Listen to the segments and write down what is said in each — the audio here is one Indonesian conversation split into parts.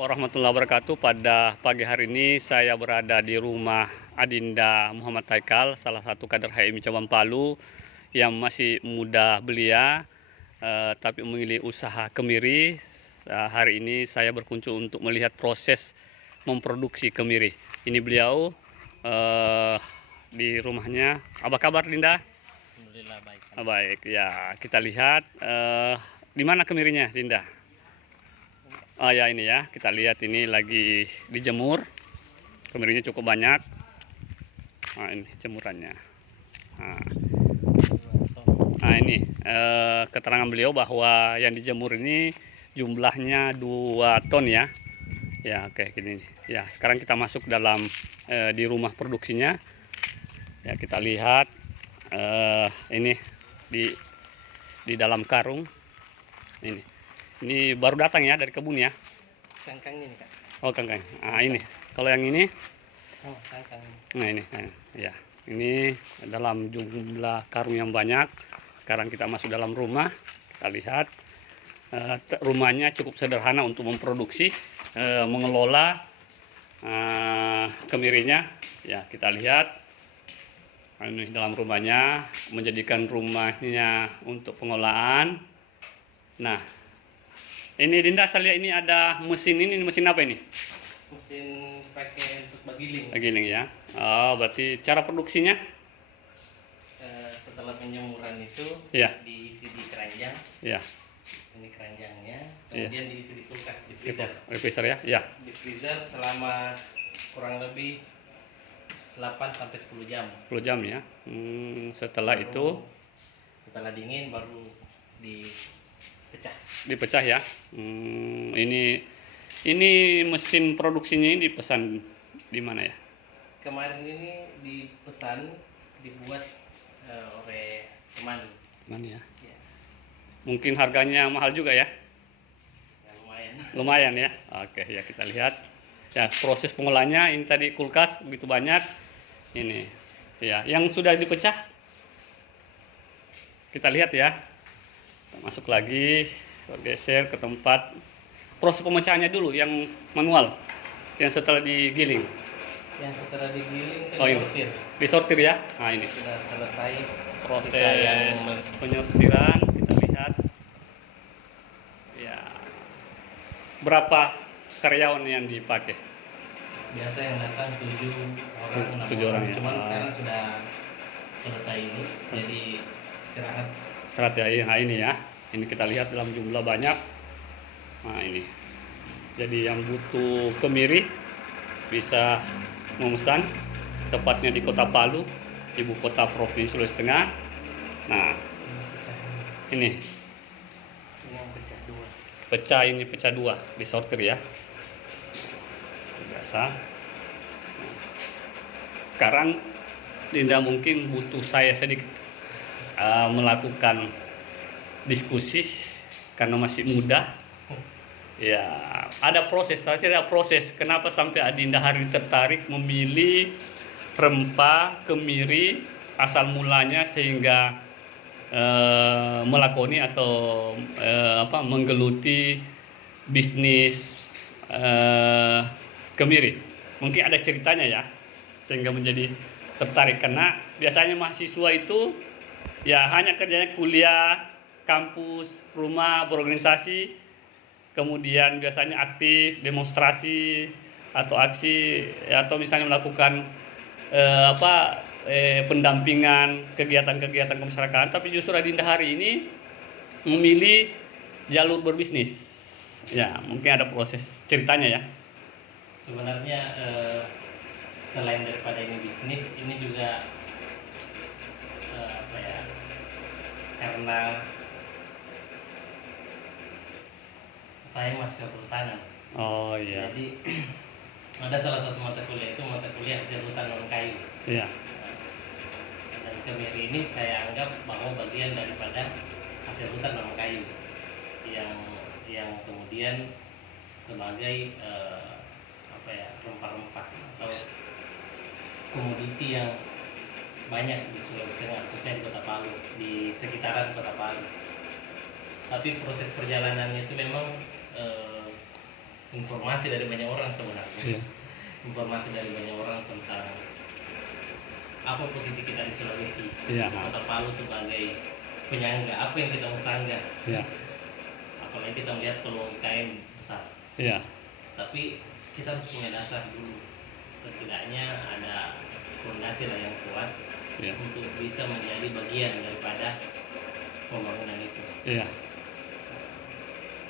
warahmatullahi wabarakatuh. Pada pagi hari ini saya berada di rumah Adinda Muhammad Haikal, salah satu kader HMI Cabang Palu yang masih muda belia, tapi memilih usaha kemiri. Hari ini saya berkunjung untuk melihat proses memproduksi kemiri. Ini beliau di rumahnya. Apa kabar, Dinda? Alhamdulillah baik. Baik, ya kita lihat di mana kemirinya, Dinda? Oh ya, ini ya, kita lihat ini lagi dijemur. Kemirinya cukup banyak. Nah, ini jemurannya. Nah ini keterangan beliau bahwa yang dijemur ini jumlahnya 2 ton ya. Ya oke, gini. Ya sekarang kita masuk dalam di rumah produksinya. Ya kita lihat ini di dalam karung. Ini baru datang ya dari kebun ya. Kangkang ini Kak. Oh kangkang. Ah ini. Kalau yang ini? Oh kangkang. Nah ini. Ya. Ini dalam jumlah karung yang banyak. Sekarang kita masuk dalam rumah. Kita lihat rumahnya cukup sederhana untuk memproduksi, mengelola kemirinya. Ya kita lihat. Ini dalam rumahnya, menjadikan rumahnya untuk pengolahan. Nah. Ini Dinda, saya lihat ini ada mesin ini mesin apa ini? Mesin pakai untuk bagiling. Bagiling ya. Oh, berarti cara produksinya? Setelah penjemuran itu Ya. diisi di keranjang. Ya. Ini keranjangnya. Kemudian diisi di kulkas, di freezer. Di freezer ya? Ya. Di freezer selama kurang lebih 8 sampai 10 jam. 10 jam ya. Setelah itu setelah dingin baru dipecah ya. Ini mesin produksinya ini dipesan di mana ya? Kemarin ini dipesan dibuat oleh teman. Teman ya. Ya. Mungkin harganya mahal juga ya? Ya lumayan. Lumayan ya. Oke ya, kita lihat. Ya, proses pengolahannya ini tadi kulkas begitu banyak. Ini ya, yang sudah dipecah. Kita lihat ya. Kita masuk lagi, geser ke tempat proses pemecahannya dulu yang manual, yang setelah digiling. Yang setelah digiling Ini disortir ya. Nah ini sudah selesai proses penyortiran. Kita lihat ya, berapa karyawan yang dipakai? Biasa yang datang 7 orang, 7 orang ya. Cuman sekarang sudah selesai ini, jadi istirahat. Ya. Nah ini ya, ini kita lihat dalam jumlah banyak. Nah ini, jadi yang butuh kemiri bisa memesan, tepatnya di Kota Palu, ibu kota Provinsi Sulawesi Tengah. Nah ini yang pecah dua, disortir ya, biasa. Sekarang Dinda mungkin butuh saya sedikit melakukan diskusi karena masih muda. Ya, ada proses, kenapa sampai Adinda hari ini tertarik memilih rempah kemiri asal mulanya sehingga melakoni atau menggeluti bisnis kemiri. Mungkin ada ceritanya ya, sehingga menjadi tertarik. Karena biasanya mahasiswa itu ya hanya kerjanya kuliah, kampus, rumah, berorganisasi, kemudian biasanya aktif, demonstrasi atau aksi, atau misalnya melakukan pendampingan kegiatan-kegiatan kemasyarakatan. Tapi justru Adinda hari ini memilih jalur berbisnis. Ya, mungkin ada proses ceritanya ya. Sebenarnya selain daripada ini bisnis, ini juga karena saya masih kehutanan. Oh iya. Jadi ada salah satu mata kuliah itu mata kuliah hasil hutan non kayu. Iya. Dan kemiri ini saya anggap bahwa bagian daripada hasil hutan non kayu yang kemudian sebagai rempah-rempah atau komoditi yang banyak di Sulawesi Tengah, khususnya di Kota Palu, di sekitaran Kota Palu. Tapi proses perjalanannya itu memang informasi dari banyak orang sebenarnya. Iya. Informasi dari banyak orang tentang apa posisi kita di Sulawesi, Iya. Kota Palu sebagai penyangga, apa yang kita mau sanggah. Iya. Apalagi kita melihat peluang IKN besar. Iya. Tapi kita harus punya dasar dulu. Setidaknya ada fondasi lah yang kuat Iya. untuk bisa menjadi bagian daripada pembangunan itu. Iya.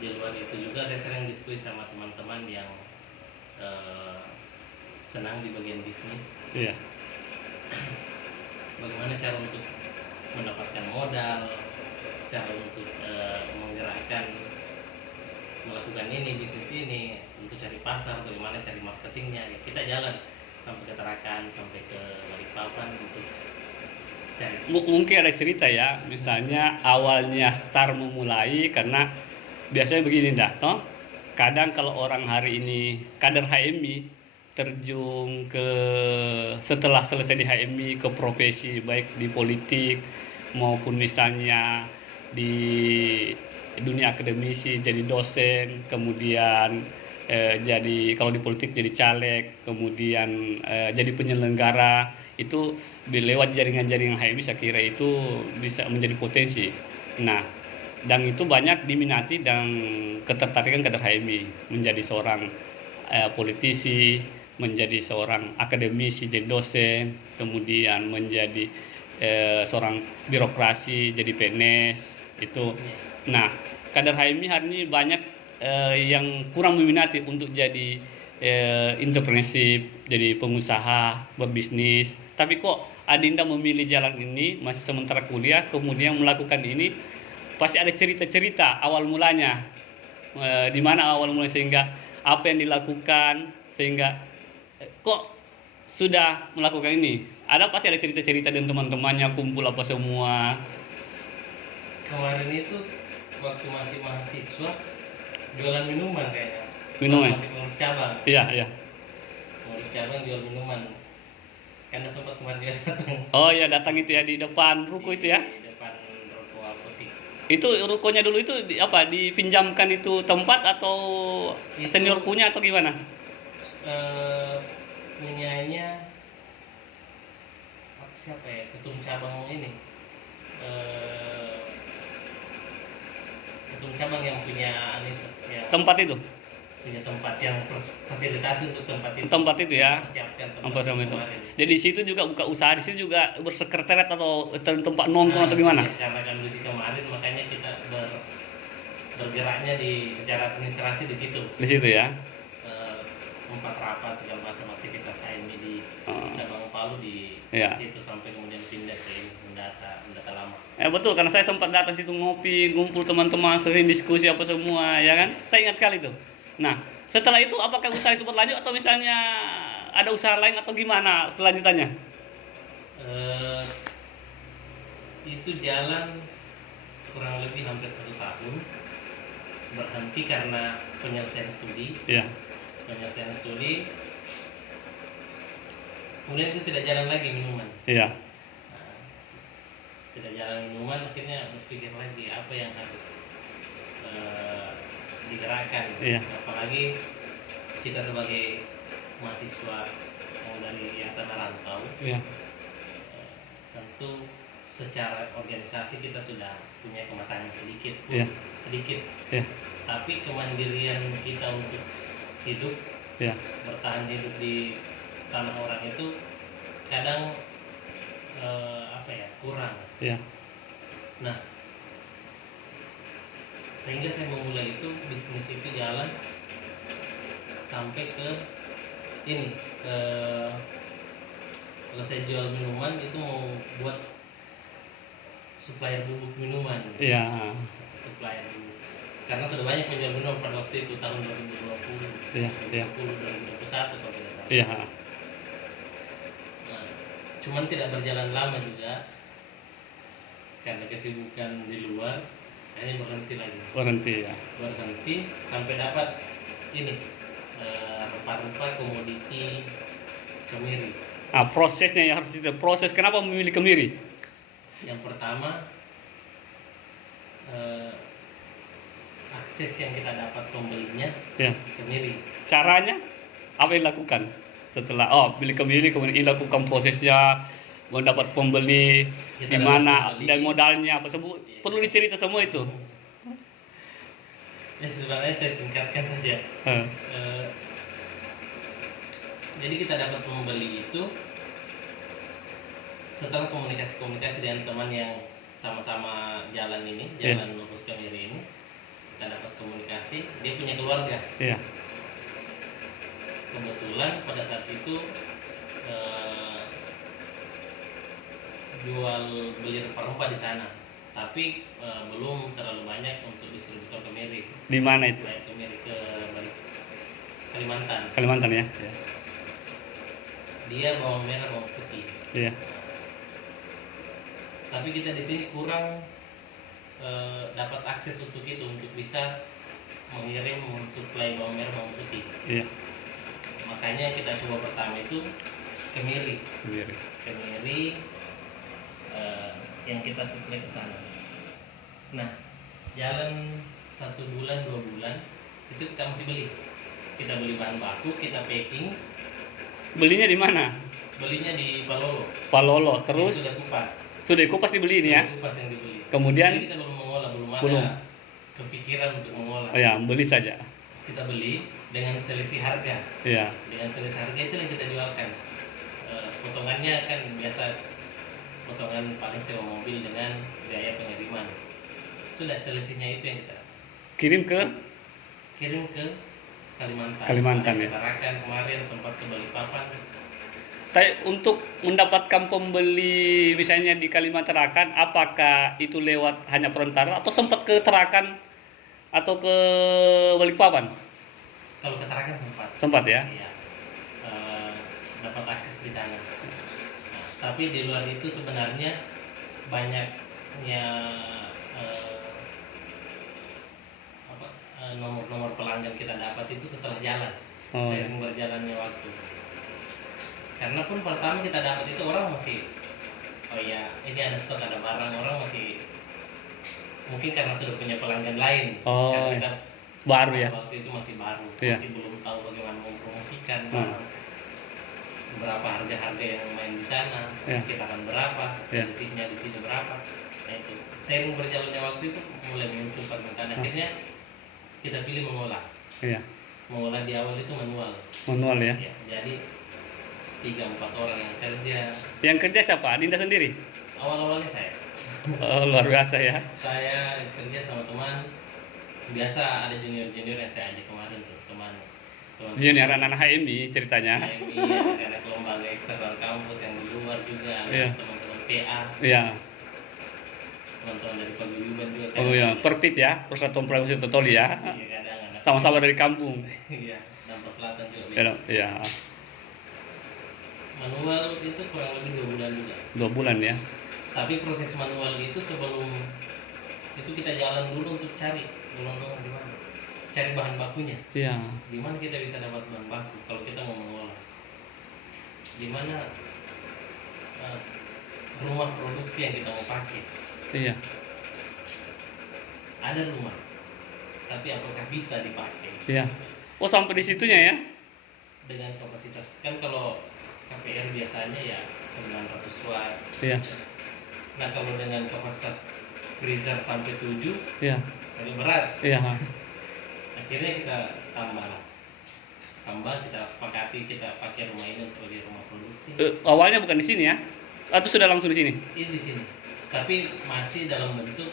Di luar itu juga saya sering diskusi sama teman-teman yang senang di bagian bisnis. Iya. Bagaimana cara untuk mendapatkan modal, cara untuk melakukan ini bisnis ini, untuk cari pasar, bagaimana cari marketingnya. Ya, kita jalan sampai ke Tarakan, sampai ke Balikpapan untuk cari. Mungkin ada cerita ya, misalnya awalnya start memulai karena biasanya begini dah, toh kadang kalau orang hari ini kader HMI terjun ke setelah selesai di HMI ke profesi baik di politik maupun misalnya di dunia akademisi jadi dosen, kemudian jadi kalau di politik jadi caleg, kemudian jadi penyelenggara, itu lewat jaringan-jaringan HMI saya kira itu bisa menjadi potensi. Nah, dan itu banyak diminati dan ketertarikan kader HMI menjadi seorang politisi, menjadi seorang akademisi, jadi dosen, kemudian menjadi seorang birokrasi, jadi PNS itu. Nah, kader HMI hari ini banyak yang kurang meminati untuk jadi entrepreneurship, jadi pengusaha, berbisnis. Tapi kok Adinda memilih jalan ini masih sementara kuliah, kemudian melakukan ini, pasti ada cerita-cerita awal mulanya, di mana awal mulanya sehingga apa yang dilakukan sehingga kok sudah melakukan ini. Ada pasti ada cerita-cerita dan teman-temannya kumpul apa semua. Kemarin itu waktu masih mahasiswa jualan minuman kayaknya. Minuman? Masih pengurus cabang. Iya, iya. Pengurus cabang jual minuman. Karena sempat kemarin dia datang. Oh ya, datang itu ya di depan ruko itu ya. Di depan ruko apotik. Itu rukonya dulu itu dipinjamkan itu tempat atau senior punya atau gimana? Punyanya siapa ya, ketum cabang ini, ketum cabang yang punya itu ya, Tempat itu? punya tempat yang fasilitasi untuk tempat itu. Tempat itu ya. Persiapkan Tempat sama itu. kemarin. Jadi di situ juga buka usaha, di situ juga bersekretariat atau tempat nongkrong atau gimana? Ya, karena kondisi kemarin makanya kita bergeraknya secara administrasi di situ. Di situ ya. Tempat rapat segala macam aktivitas HMI di cabang Palu di Iya. situ sampai kemudian pindah ke ini, mendata lama. Betul, karena saya sempat datang situ ngopi, ngumpul teman-teman, sering diskusi apa semua, ya kan? Saya ingat sekali tuh. Nah, setelah itu apakah usaha itu berlanjut atau misalnya ada usaha lain atau gimana selanjutannya? Itu jalan kurang lebih hampir 1 tahun, berhenti karena penyelesaian studi. Iya. Penyelesaian studi, kemudian itu tidak jalan lagi minuman. Iya. Nah, tidak jalan minuman, akhirnya berpikir lagi apa yang harus digerakkan. Iya. Apalagi kita sebagai mahasiswa yang tanah rantau, Iya. tentu secara organisasi kita sudah punya kematangan sedikit, Iya. Iya. tapi kemandirian kita untuk hidup, Iya. bertahan hidup di tanah orang itu kadang kurang. Iya. Nah, sehingga saya memulai itu, bisnis itu jalan sampai ke ini, selesai jual minuman itu mau buat supplier bubuk minuman. Iya. Supplier bubuk. Karena sudah banyak penjual minuman pada waktu itu tahun 2020, Iya. Iya. 2021 kalau tidak salah. Iya. Nah, cuman tidak berjalan lama juga karena kesibukan di luar, akhirnya berhenti lagi. Berhenti sampai dapat ini rempah-rempah komoditi kemiri. Prosesnya yang harus itu. Proses kenapa memilih kemiri? Yang pertama akses yang kita dapat pembelinya Ya. kemiri. Caranya apa yang dilakukan setelah beli kemiri, kemudian lakukan prosesnya mendapat pembeli Kita di dapat mana pembeli. dan modalnya apa sebut Iya. perlu dicerita semua itu. Ya sebenarnya saya singkatkan saja. Eh, Jadi kita dapat pembeli itu setelah komunikasi dengan teman yang sama-sama jalan ini, Iya. jalan Lupus Kemiri ini, kita dapat komunikasi. Dia punya keluarga. Iya. Kebetulan pada saat itu jual beli rempah-rempah di sana, tapi belum terlalu banyak untuk distributor kemiri. Di mana itu? Kayak kemiri ke Kalimantan. Kalimantan ya. Iya. Dia bawang merah, bawang putih. Iya. Tapi kita di sini kurang dapat akses untuk itu, untuk bisa mengirim mensuplai bawang merah, bawang putih. Iya. Makanya kita coba pertama itu kemiri. Kemiri yang kita suplai ke sana. Nah, jalan 1 bulan 2 bulan itu kita masih beli. Kita beli bahan baku, kita packing. Belinya di mana? Belinya di Palolo. Palolo. Itu Terus sudah kupas. sudah dikupas dibeli ini ya. Sudah kupas yang dibeli. Kemudian Jadi kita belum mengolah, belum Belum. ada kepikiran untuk mengolah. ya beli saja. Kita beli dengan selisih harga. Iya. Dengan selisih harga itu yang kita jualkan. Potongannya kan biasa potongan paling sewa mobil dengan biaya pengiriman. Sudah selisihnya itu yang kita Kirim ke kirim ke Kalimantan. Kalimantan, Ada ya. Tarakan kemarin sempat ke Balikpapan. untuk mendapatkan pembeli misalnya di Kalimantan Tarakan, apakah itu lewat hanya perantara atau sempat ke Tarakan atau ke Balikpapan? Kalau ke Tarakan sempat. Sempat ya. Iya. Dapat akses di sana. Nah, tapi di luar itu sebenarnya banyaknya nomor-nomor pelanggan kita dapat itu setelah jalan, Oh, sering berjalannya waktu. Karena pun pertama kita dapat itu orang masih, oh ya ini ada stok, ada barang, orang masih mungkin karena sudah punya pelanggan lain. Oh, Karena iya. kita Baru ya. waktu itu masih baru, Iya. masih belum tahu bagaimana mempromosikan Hmm. berapa harga-harga yang main di sana, Iya. sekitaran berapa, Iya. selisihnya di sini berapa. Nah itu sering berjalannya waktu itu mulai muncul permintaan. Akhirnya kita pilih mengolah. Iya. Mengolah di awal itu manual. Manual ya. Ya, jadi 3-4 orang yang kerja. Yang kerja siapa? Dinda sendiri. Awal-awalnya saya Luar biasa ya. kerja sama teman. Biasa ada junior-junior yang saya ajak kemarin tuh, teman Junior anak HMI ceritanya. iya, anak lembaga eksternal kampus yang di luar juga, Iya. teman-teman PA, Iya. teman-teman dari paguyuban juga. Oh ya, Perpit ya, Persatuan Pramusim Totoli ya. Iya, kadang anak Sama-sama dari kampung. iya, Dampak Selatan juga. Iya. Iya. Manual itu kurang lebih 2 bulan juga. 2 bulan ya. Tapi proses manual itu sebelum itu kita jalan dulu untuk cari golongan di mana, cari bahan bakunya. Iya. Di mana kita bisa dapat bahan baku kalau kita mau mengolah. Di mana rumah produksi yang kita mau pakai. Iya. Ada rumah, tapi apakah bisa dipakai Iya. Oh, sampai di situnya ya. dengan kapasitas? Kan kalau KPR biasanya ya 900 watt. Iya. Nah kalau dengan kapasitas freezer sampai 7 Iya. agak berat. Iya. Akhirnya kita tambah, kita sepakati kita pakai rumah ini untuk di rumah produksi. Awalnya bukan di sini ya. Atau sudah langsung di sini? Ini di sini, tapi masih dalam bentuk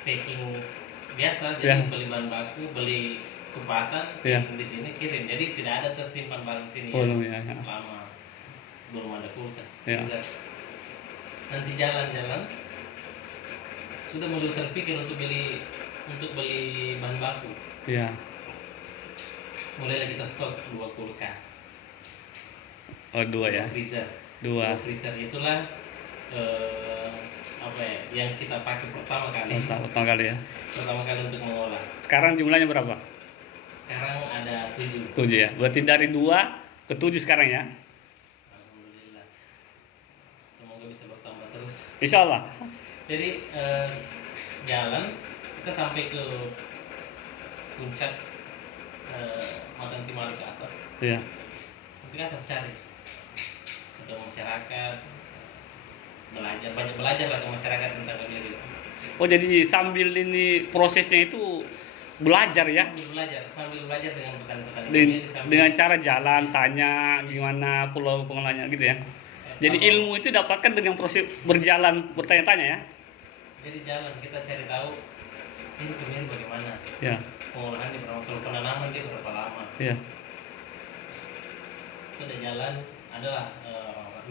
packing biasa. Iya. Jadi beli bahan baku, beli kupasan, Iya. packing di sini kirim. Jadi tidak ada tersimpan barang sini Oh, yang iya, iya. lama, belum ada kulkas. Iya. freezer. Nanti jalan-jalan sudah mulai terpikir untuk beli bahan baku. Iya. Mulailah kita stok 2 kulkas, Oh, 2 ya. freezer. 2. Freezer itulah apa ya yang kita pakai pertama kali Pertama kali ya. untuk mengolah. Sekarang jumlahnya berapa? Sekarang ada 7. 7 ya. Berarti dari 2 ke 7 sekarang ya. Alhamdulillah, semoga bisa bertambah terus. Insya Allah. Jadi jalan kita sampai ke puncak Makan Timali ke atas, Iya. nanti ke atas cari ketemu masyarakat, belajar, banyak belajar lah ke masyarakat tentang kebiri. Oh, jadi sambil ini prosesnya itu belajar ya? Sambil belajar dengan petani-petani Di- kebiri, sambil dengan cara jalan, tanya gimana pulau pengelolanya gitu ya. Jadi kalau- ilmu itu dapatkan dengan proses berjalan, bertanya-tanya ya? jadi jalan kita cari tahu ini kebiri bagaimana, Ya, pengolahannya berapa, kalau penanaman dia berapa lama. ya. Sudah jalan adalah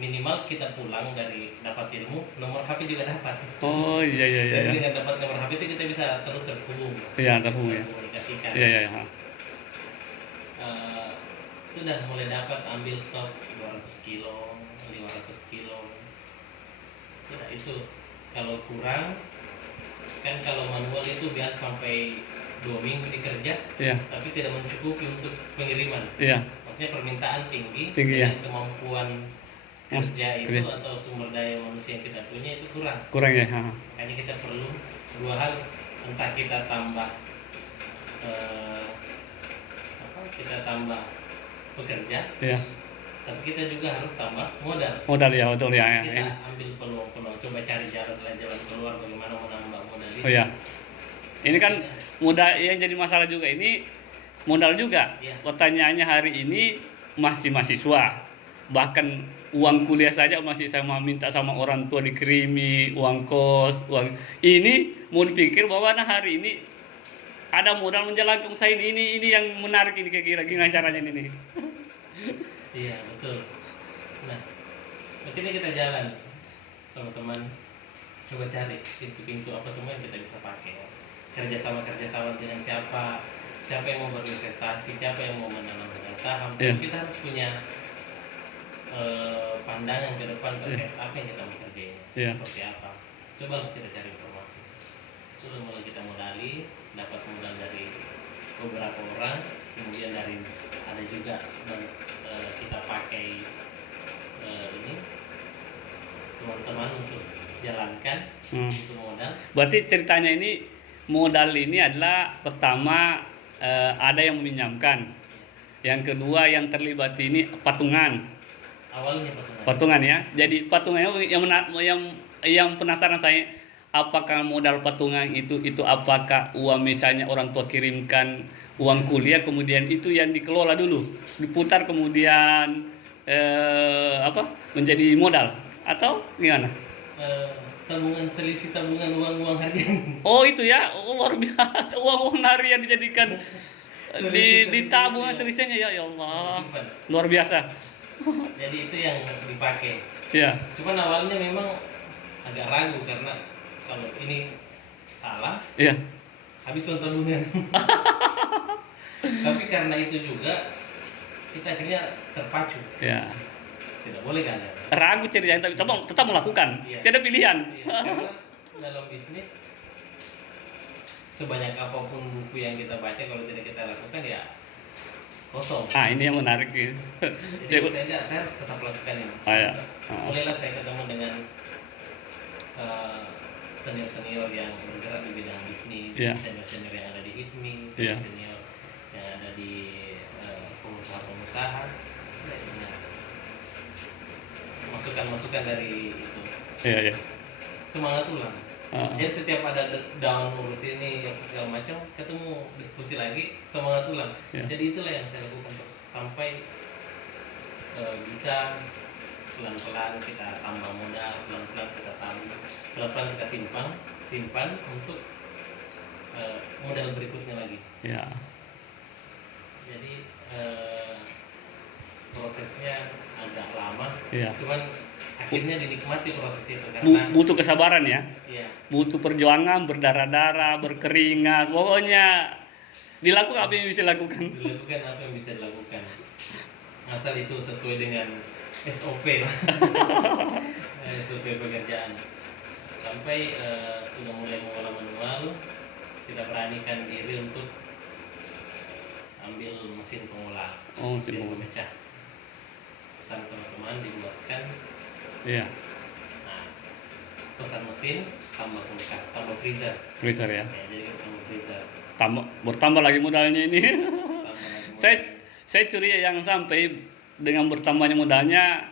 minimal kita pulang dari dapat ilmu, nomor HP juga dapat. Oh, iya, iya, iya. Jadi Iya, dengan dapat nomor HP itu kita bisa terus terhubung, iya, terhubung ya. komunikasikan. Iya, iya, iya. Sudah mulai dapat ambil stok 200 kilo, 500 kilo. Sudah itu kalau kurang kan, kalau manual itu biasa sampai 2 minggu dikerja, Iya, tapi tidak mencukupi untuk pengiriman. iya. Maksudnya permintaan tinggi, Tinggi, ya. dan kemampuan Mas- kerja itu kerja. atau sumber daya manusia yang kita punya itu kurang. Kurang ya. Ha. Makanya kita perlu dua hal, entah kita tambah kita tambah pekerja, Iya. tapi kita juga harus tambah modal. Modal ya, betul ya. Kita Ya. ambil peluang-peluang, coba cari jalan keluar bagaimana menambah modal ini. Oh ya. Ini kan modal yang jadi masalah juga ini modal juga. Iya. Pertanyaannya hari ini masih mahasiswa. Bahkan uang kuliah saja masih sama minta sama orang tua dikirimi, uang kos, uang. Ini mau dipikir bahwa nah hari ini ada modal menjalankan usaha ini yang menarik ini kira-kira gimana caranya ini. Iya, betul. Nah, akhirnya kita jalan sama teman, coba cari pintu-pintu apa semua yang kita bisa pakai. Kerjasama dengan siapa yang mau berinvestasi, siapa yang mau menanam dengan saham. Iya. Kita harus punya pandangan ke depan terkait apa yang kita mau kerjain, Iya. seperti apa. Coba kita cari informasi. Sudah mulai kita modali, dapat modal dari beberapa orang, kemudian dari ada juga kita pakai ini teman-teman untuk jalankan itu modal. Berarti ceritanya ini modal ini adalah pertama ada yang meminjamkan. Yang kedua yang terlibat ini patungan. Awalnya patungan. Patungan ya. Jadi patungannya yang penasaran saya, apakah modal patungan itu apakah uang misalnya orang tua kirimkan uang kuliah kemudian itu yang dikelola dulu, diputar kemudian menjadi modal atau gimana? Tabungan selisih, tabungan uang harian. Oh itu ya, luar biasa, uang harian dijadikan di tabungan selisihnya ya Allah, Simpan. luar biasa. Jadi itu yang dipakai. Ya, Cuman awalnya memang agak ragu karena kalau ini salah iya, habis uang tabungan. Tapi karena itu juga kita akhirnya terpacu. ya. Tidak boleh kan? Ragu ceritanya tapi tetap melakukan, Iya. tidak ada pilihan. Karena dalam bisnis sebanyak apapun buku yang kita baca, kalau tidak kita lakukan ya kosong. Ah ini yang menarik gitu. Jadi saya harus tetap lakukan ini. Ya. Mulailah saya ketemu dengan senior-senior yang bergerak di bidang bisnis, Iya. senior-senior yang ada di HIPMI, Iya. senior yang ada di pengusaha-pengusaha. Nah, masukan-masukan dari itu, Iya, iya. semangat ulang. Ah, Jadi setiap ada down urus ini segala macam, ketemu diskusi lagi, semangat ulang. Iya. Jadi itulah yang saya lakukan terus sampai bisa pelan-pelan kita tambah modal, pelan-pelan kita tambah, pelan-pelan kita simpan untuk modal berikutnya lagi. ya. Jadi prosesnya agak lama, Iya. cuman akhirnya dinikmati proses itu karena Butuh kesabaran ya, ya butuh perjuangan, berdarah-darah, berkeringat, pokoknya dilakukan apa yang bisa dilakukan. dilakukan apa yang bisa dilakukan, asal itu sesuai dengan SOP lah. SOP pekerjaan. Sampai sudah mulai mengolah manual, kita beranikan diri untuk ambil mesin pengolah, Oh, mesin pengolah. pemecah. Pesan sama teman dibuatkan. Iya, Nah, pesan mesin tambah kulkas, tambah freezer. freezer ya. Ya, jadi kita tambah freezer. bertambah lagi modalnya ini. Tambah lagi saya modalnya. saya curiga yang sampai dengan bertambahnya modalnya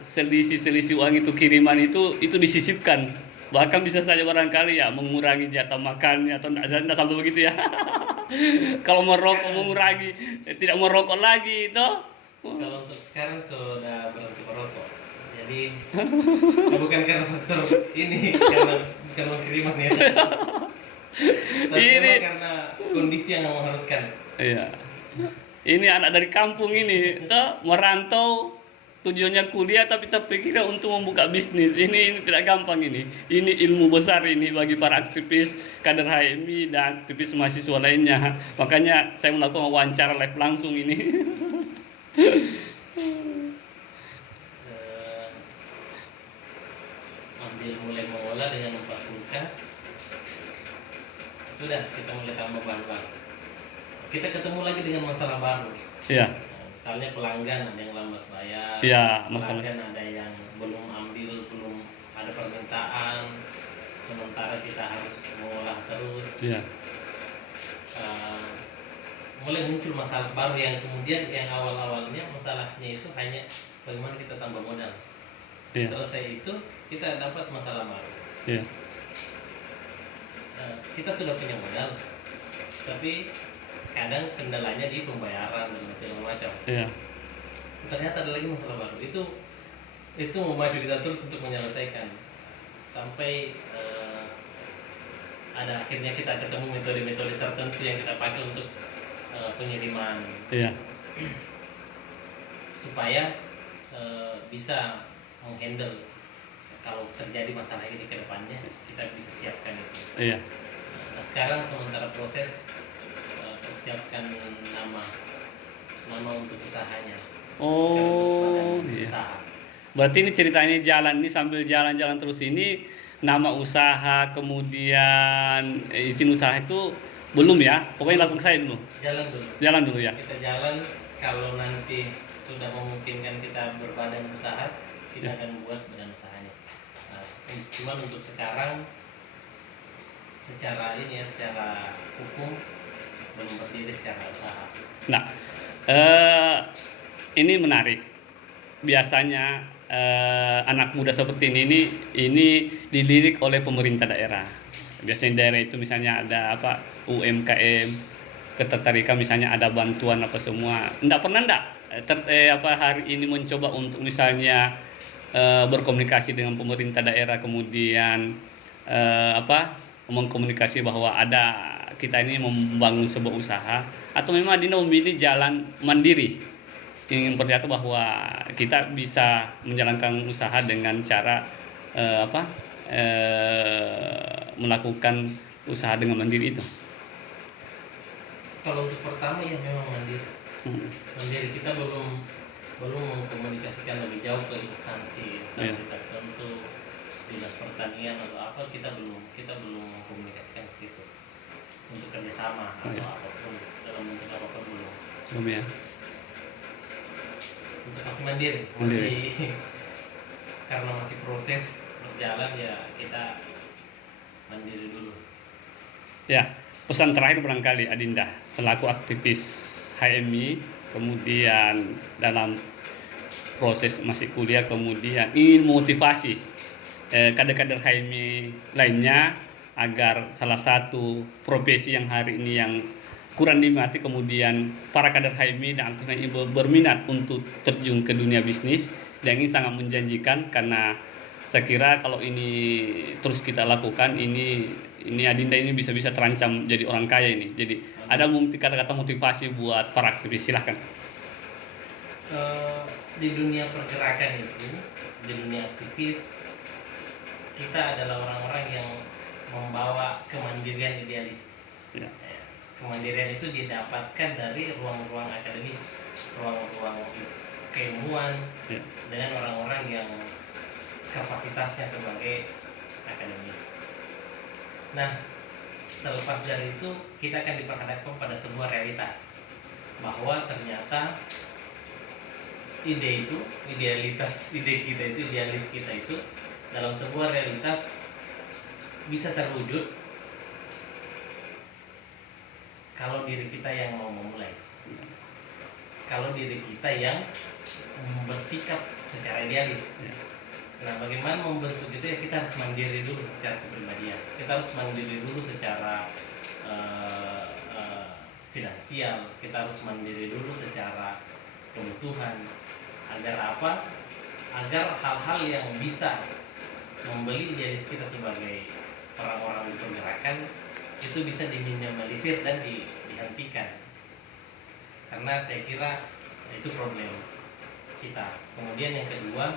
selisih uang itu kiriman itu disisipkan, bahkan bisa saja barangkali ya mengurangi jatah makannya atau enggak sampai begitu ya. Kalau merokok mengurangi, tidak merokok lagi itu. Kalau untuk sekarang sudah berhenti merokok. Jadi bukan karena faktor ini, karena bukan uang kiriman ya. Tapi Ini memang karena kondisi yang mengharuskan. iya. Ini anak dari kampung ini, toh merantau tujuannya kuliah tapi terpikir untuk membuka bisnis. Ini tidak gampang ini. Ini ilmu besar ini bagi para aktivis kader HMI dan aktivis mahasiswa lainnya. Makanya saya melakukan wawancara live langsung ini. Eh, mulai mengolah dengan 4 kulkas, sudah kita mulai tambah bahan-bahan. Kita ketemu lagi dengan masalah baru. Iya. Misalnya pelanggan ada yang lambat bayar, Iya, masalah. pelanggan ada yang belum ambil, belum ada permintaan, sementara kita harus mengolah terus. Iya. Mulai muncul masalah baru yang kemudian yang awal-awalnya masalahnya itu hanya bagaimana kita tambah modal. Iya. Selesai itu kita dapat masalah baru. Iya. Kita sudah punya modal, tapi kadang kendalanya di pembayaran dan segala macam. Iya. Ternyata ada lagi masalah baru. Itu memacu kita terus untuk menyelesaikan sampai ada akhirnya kita ketemu metode-metode tertentu yang kita pakai untuk pengiriman. Iya. Supaya bisa menghandle kalau terjadi masalah ini ke depannya, kita bisa siapkan itu. Iya. Nah, sekarang sementara proses persiapkan nama untuk usahanya. Oh, Sekaligus pada iya. usaha. Berarti ini ceritanya jalan ini sambil jalan-jalan terus ini nama usaha kemudian izin usaha itu belum ya? Pokoknya lakukan saya dulu. Jalan dulu. Jalan dulu ya. Kita jalan, kalau nanti sudah memungkinkan kita berbadan usaha, kita Ya. akan buat badan usahanya. Nah, cuman untuk sekarang secara hukum belum berdiri secara usaha. Nah, ini menarik. Biasanya anak muda seperti ini dilirik oleh pemerintah daerah. Biasanya daerah itu misalnya ada UMKM, ketertarikan misalnya ada bantuan apa semua. Hari ini mencoba untuk misalnya berkomunikasi dengan pemerintah daerah, kemudian mengkomunikasi bahwa kita ini membangun sebuah usaha, atau memang Dina memilih jalan mandiri, ingin percaya bahwa kita bisa menjalankan usaha dengan cara melakukan usaha dengan mandiri itu. Kalau untuk pertama ya memang mandiri. Mandiri, kita belum mengkomunikasikan lebih jauh ke instansi tertentu, dinas pertanian atau apa, kita belum mengkomunikasikan ke situ untuk kerjasama atau apapun dalam bentuk apapun belum ya. Untuk masih mandiri. Karena masih proses berjalan ya, kita mandiri dulu. Ya, pesan terakhir barangkali Adinda selaku aktivis HMI, kemudian dalam proses masih kuliah, kemudian ingin motivasi kader-kader HMI lainnya agar salah satu profesi yang hari ini yang kurang diminati, kemudian para kader HMI dan aktivis ini berminat untuk terjun ke dunia bisnis, dan ini sangat menjanjikan. Karena saya kira kalau ini terus kita lakukan, ini Adinda ini bisa terancam jadi orang kaya ini. Jadi ada mungkin kata-kata motivasi buat para aktivis, silahkan. Di dunia pergerakan itu, di dunia aktivis, kita adalah orang-orang yang membawa kemandirian idealis. Ya. Kemandirian itu didapatkan dari ruang-ruang akademis, ruang-ruang keilmuan, Ya. dengan orang-orang yang kapasitasnya sebagai akademis. Nah, selepas dari itu kita akan diperhadapkan pada sebuah realitas bahwa ternyata ide idealis kita itu dalam sebuah realitas bisa terwujud kalau diri kita yang mau memulai, kalau diri kita yang bersikap secara idealis. Nah, bagaimana membentuk itu ya, kita harus mandiri dulu secara kepribadian, kita harus mandiri dulu secara finansial, kita harus mandiri dulu secara kebutuhan. Agar apa? Agar hal-hal yang bisa membeli idealis kita sebagai orang-orang di pergerakan itu bisa diminimalisir dan dihentikan. Karena saya kira itu problem kita. Kemudian yang kedua,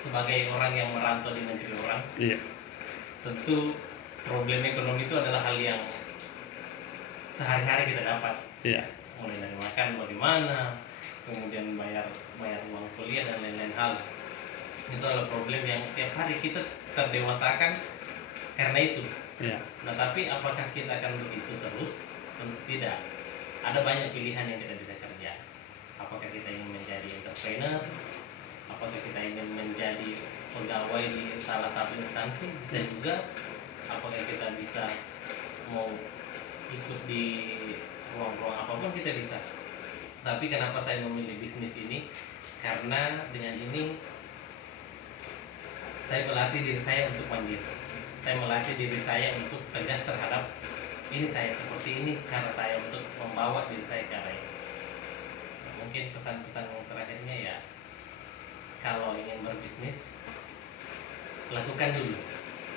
sebagai orang yang merantau di negeri orang, tentu problem ekonomi itu adalah hal yang sehari-hari kita dapat. Mulai dari makan bagaimana, kemudian bayar uang kuliah dan lain-lain hal. Itu adalah problem yang tiap hari kita terdewasakan karena itu. Nah, tapi apakah kita akan begitu terus? Tentu tidak. Ada banyak pilihan yang kita bisa kerja. Apakah kita ingin menjadi entrepreneur? Apakah kita ingin menjadi pegawai di salah satu instansi? Bisa juga. Apakah kita bisa mau ikut di ruang-ruang apapun, kita bisa. Tapi kenapa saya memilih bisnis ini? Karena dengan ini saya melatih diri saya untuk mandiri. Saya melatih diri saya untuk tegas terhadap ini saya, seperti ini cara saya untuk membawa diri saya ke arah ini. Mungkin pesan-pesan terakhirnya ya, kalau ingin berbisnis, lakukan dulu.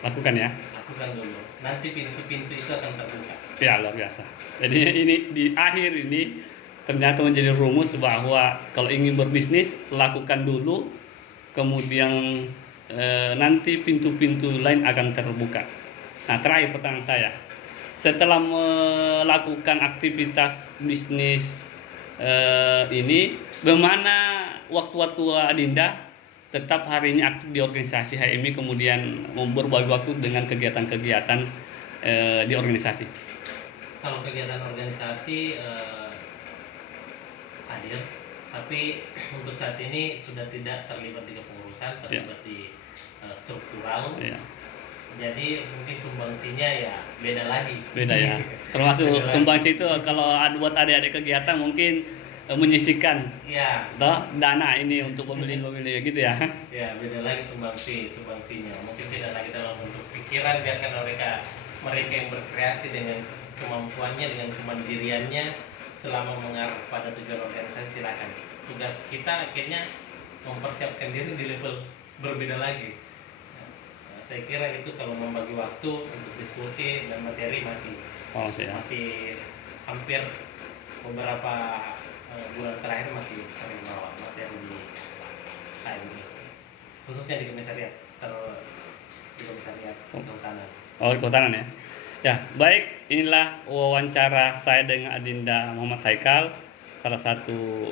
Lakukan ya. Lakukan dulu. Nanti pintu-pintu itu akan terbuka. Ya, luar biasa. Jadi ini di akhir ini ternyata menjadi rumus bahwa kalau ingin berbisnis, lakukan dulu, kemudian nanti pintu-pintu lain akan terbuka. Nah, terakhir pertanyaan saya, setelah melakukan aktivitas bisnis ini, bagaimana waktu-waktu Adinda tetap hari ini aktif di organisasi HMI, kemudian berbagi waktu dengan kegiatan-kegiatan di organisasi? Kalau kegiatan organisasi hadir, tapi untuk saat ini sudah tidak terlibat di kepengurusan, terlibat di struktural. Jadi mungkin sumbangsinya ya beda lagi. Beda ya. Termasuk sumbangsi itu kalau buat adik-adik kegiatan mungkin menyisihkan dana ini untuk pembeli gitu ya. Ya, beda lagi sumbangsinya. Mungkin tidak lagi dalam bentuk pikiran, biarkan mereka yang berkreasi dengan kemampuannya, dengan kemandiriannya, selama mengarah pada tujuan organisasi, silakan. Tugas kita akhirnya mempersiapkan diri di level berbeda lagi. Saya kira itu kalau membagi waktu untuk diskusi dan materi masih hampir beberapa bulan terakhir masih sering bawa materi di HMI, khususnya di komisariat kehutanan. Kehutanan ya. Ya, baik, inilah wawancara saya dengan Adinda Muhammad Haikal, salah satu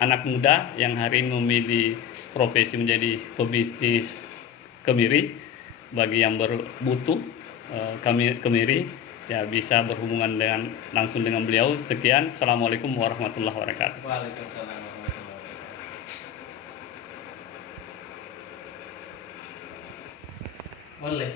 anak muda yang hari ini memilih profesi menjadi pebisnis kemiri. Bagi yang berbutuh kemiri, ya bisa berhubungan langsung dengan beliau. Sekian, assalamualaikum warahmatullahi wabarakatuh. Waalaikumsalam warahmatullahi wabarakatuh.